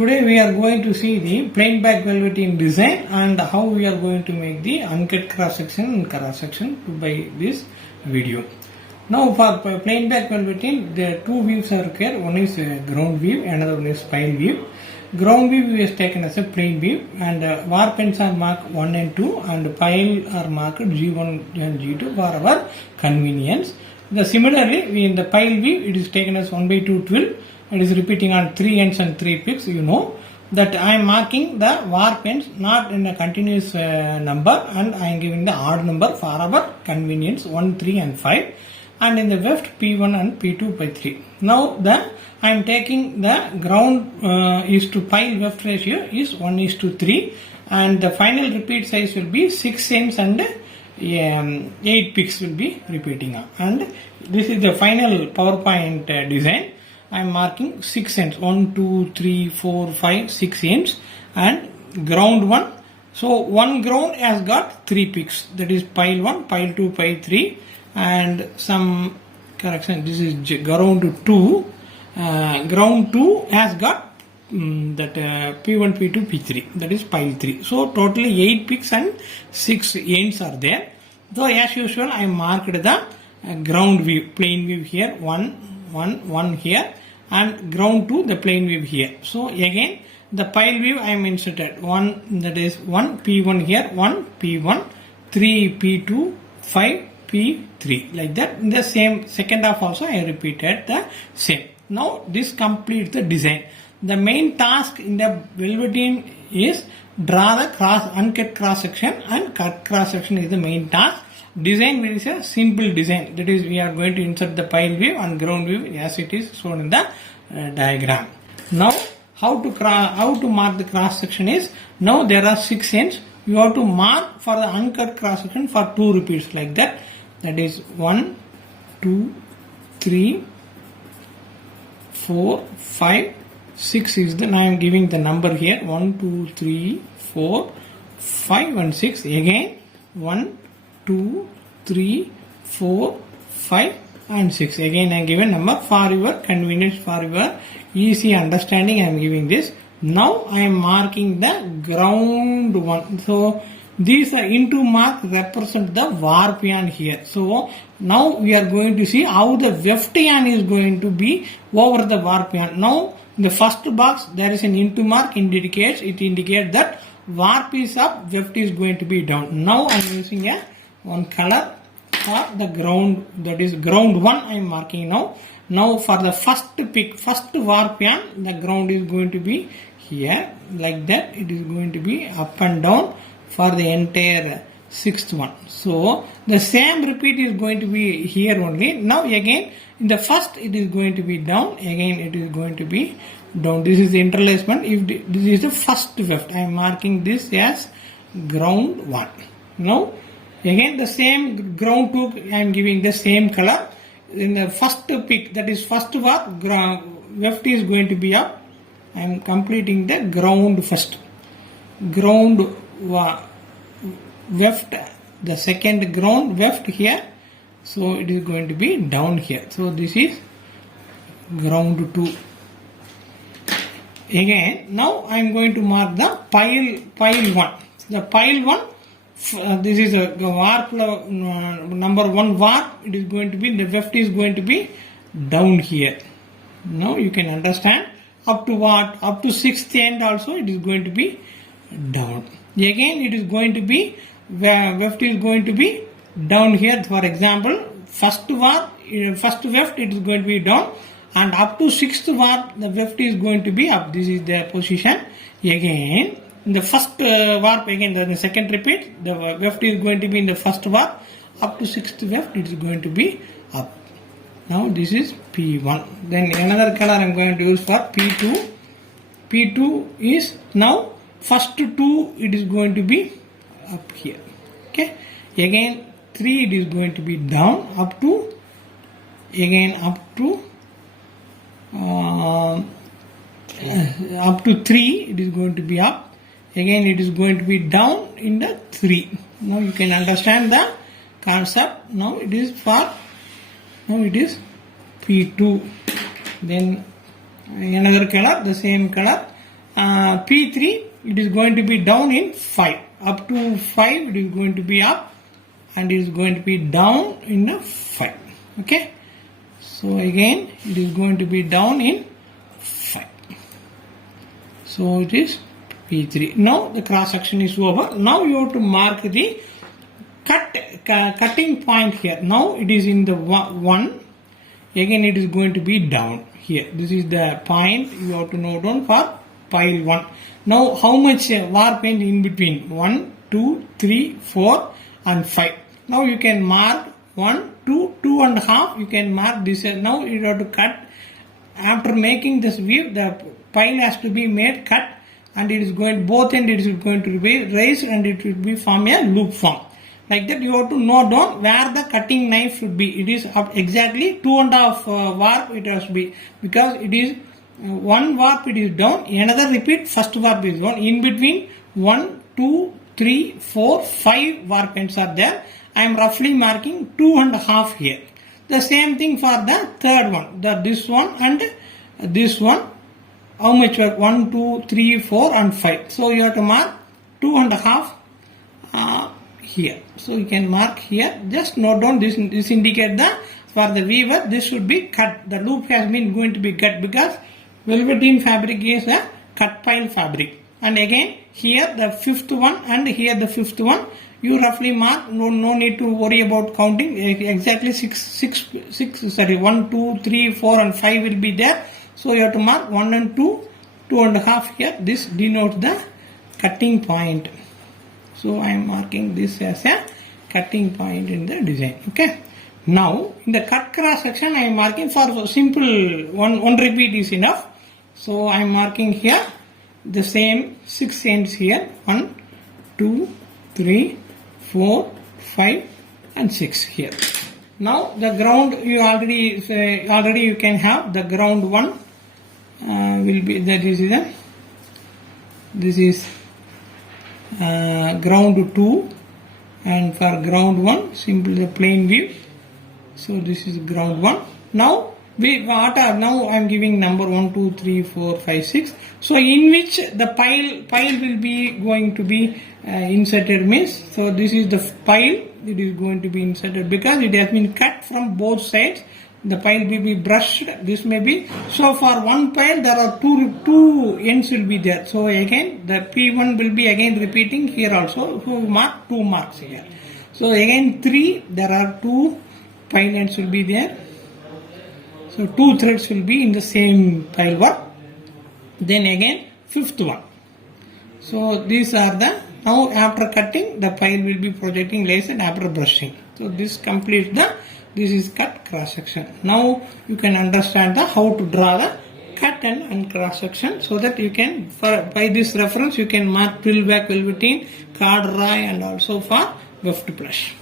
today we are going to see the plain back velveteen design and how we are going to make the uncut cross section and cross section by this video. Now for plain back velveteen, there are two views are here. One is ground view, another one is pile view. Ground view is taken as a plain view and warp ends are marked 1 and 2 and pile are marked G1 and G2 for our convenience. Similarly, in the pile view, it is taken as 1 by 2 twill. It is repeating on 3 ends and 3 picks. You know that I am marking the warp ends not in a continuous number and I am giving the odd number for our convenience 1, 3 and 5. And in the weft P1 and P2 by 3. Now I am taking the ground is to pile weft ratio is 1:3 and the final repeat size will be 6 ends and 8 picks will be repeating. And this is the final PowerPoint design. I am marking 6 ends 1, 2, 3, 4, 5, 6 ends and ground 1. So one ground has got 3 picks, that is pile 1, pile 2, pile 3 and some correction, this is ground 2. Ground 2 has got that P1, P2, P3, that is pile 3. So totally 8 picks and 6 ends are there. So as usual I marked the ground view, plane view here, 1 here and ground 2 the plane view here. So again the pile view I am inserted 1, that is 1 P1 here, 1 P1, 3 P2, 5 P3, like that. In the same second half also I repeated the same. Now this completes the design. The main task in the velveteen is draw the uncut cross section and cut cross section is the main task. Design is a simple design, that is we are going to insert the pile view and ground view as it is shown in the diagram. Now how to mark the cross section is, now there are 6 ends. You have to mark for the uncut cross section for 2 repeats like that. That is 1, 2, 3, 4, 5, 6 is the, now I am giving the number here 1, 2, 3, 4, 5 and 6. Again 1, 2, 3, 4, 5 and 6. Again I am given number for your convenience, for your easy understanding I am giving this. Now I am marking the ground 1. So these are into mark represent the warp yarn here. So now we are going to see how the weft yarn is going to be over the warp yarn. Now in the first box there is an into mark, it indicates that warp is up, weft is going to be down. Now I am using one color for the ground, that is ground 1 I am marking now. Now for the first pick, first warp yarn, the ground is going to be here like that. It is going to be up and down for the entire 6th one. So the same repeat is going to be here only. Now again in the first it is going to be down, again it is going to be down. This is the interlacement. If this is the first weft, I am marking this as ground 1. Now again the same ground 2 I am giving the same color. In the first pick, that is first warp, weft is going to be up. I am completing the ground first. Ground weft, the second ground weft here. So it is going to be down here. So this is ground 2. Again, now I am going to mark the pile 1. The pile 1. This is a warp number 1 warp. It is going to be, the weft is going to be down here. Now you can understand up to what? Up to 6th end also it is going to be down. Again it is going to be, weft is going to be down here. For example, first warp, first weft it is going to be down and up to 6th warp the weft is going to be up. This is the position. Again in the first warp, again the second repeat, the weft is going to be in the first warp, up to 6th weft it is going to be up. Now this is P1. Then another color I am going to use for P2. P2 is now first 2 it is going to be up here. Okay. Again 3 it is going to be down up to, again up to 3 it is going to be up. Again it is going to be down in the 3. Now you can understand the concept. Now it is P2. Then another color, the same color P3 it is going to be down in 5. Up to 5 it is going to be up and it is going to be down in the 5. Okay. So again it is going to be down in 5. So it is P3. Now the cross section is over. Now you have to mark the cutting point here. Now it is in the 1. Again it is going to be down here. This is the point you have to note down for pile 1. Now how much war paint in between? 1, 2, 3, 4 and 5. Now you can mark 1, 2, 2.5. You can mark this. Now you have to cut. After making this weave, the pile has to be made cut and it is going, both ends it is going to be raised and it will be form a loop form. Like that you have to note down where the cutting knife should be. It is up exactly 2.5 warp it has to be, because it is 1 warp it is down, another repeat, first warp is 1. In between 1, 2, 3, 4, 5 warp ends are there. I am roughly marking 2.5 here. The same thing for the third one, this one and this one. How much? 1, 2, 3, 4 and 5. So you have to mark 2.5 here. So you can mark here. Just note down this. This indicate the for the weaver this should be cut. The loop has been going to be cut because velveteen fabric is a cut pile fabric. And again here the fifth one and here the fifth one. You roughly mark. No need to worry about counting. Exactly 1, 2, 3, 4 and 5 will be there. So you have to mark 1 and 2, 2.5 here. This denotes the cutting point. So I am marking this as a cutting point in the design. Okay. Now in the cut cross section I am marking for simple one repeat is enough. So I am marking here the same 6 ends here. 1, 2, 3, 4, 5 and 6 here. Now the ground you already you can have the ground 1 will be that is the this is ground 2 and for ground 1 simply the plain weave. So this is ground 1. Now now I am giving number 1, 2, 3, 4, 5, 6. So in which the pile will be going to be inserted means, so this is the pile it is going to be inserted because it has been cut from both sides. The pile will be brushed. This may be, so for one pile there are two ends will be there. So again the P1 will be again repeating here also. So mark 2 marks here. So again 3 there are 2 pile ends will be there. So 2 threads will be in the same pile work. Then again fifth one. So these are the, now after cutting the pile will be projecting lace and after brushing. So this completes this is cut cross section. Now you can understand how to draw the cut and cross section, so that you can, by this reference you can mark twill back velveteen, corduroy and also for weft plush.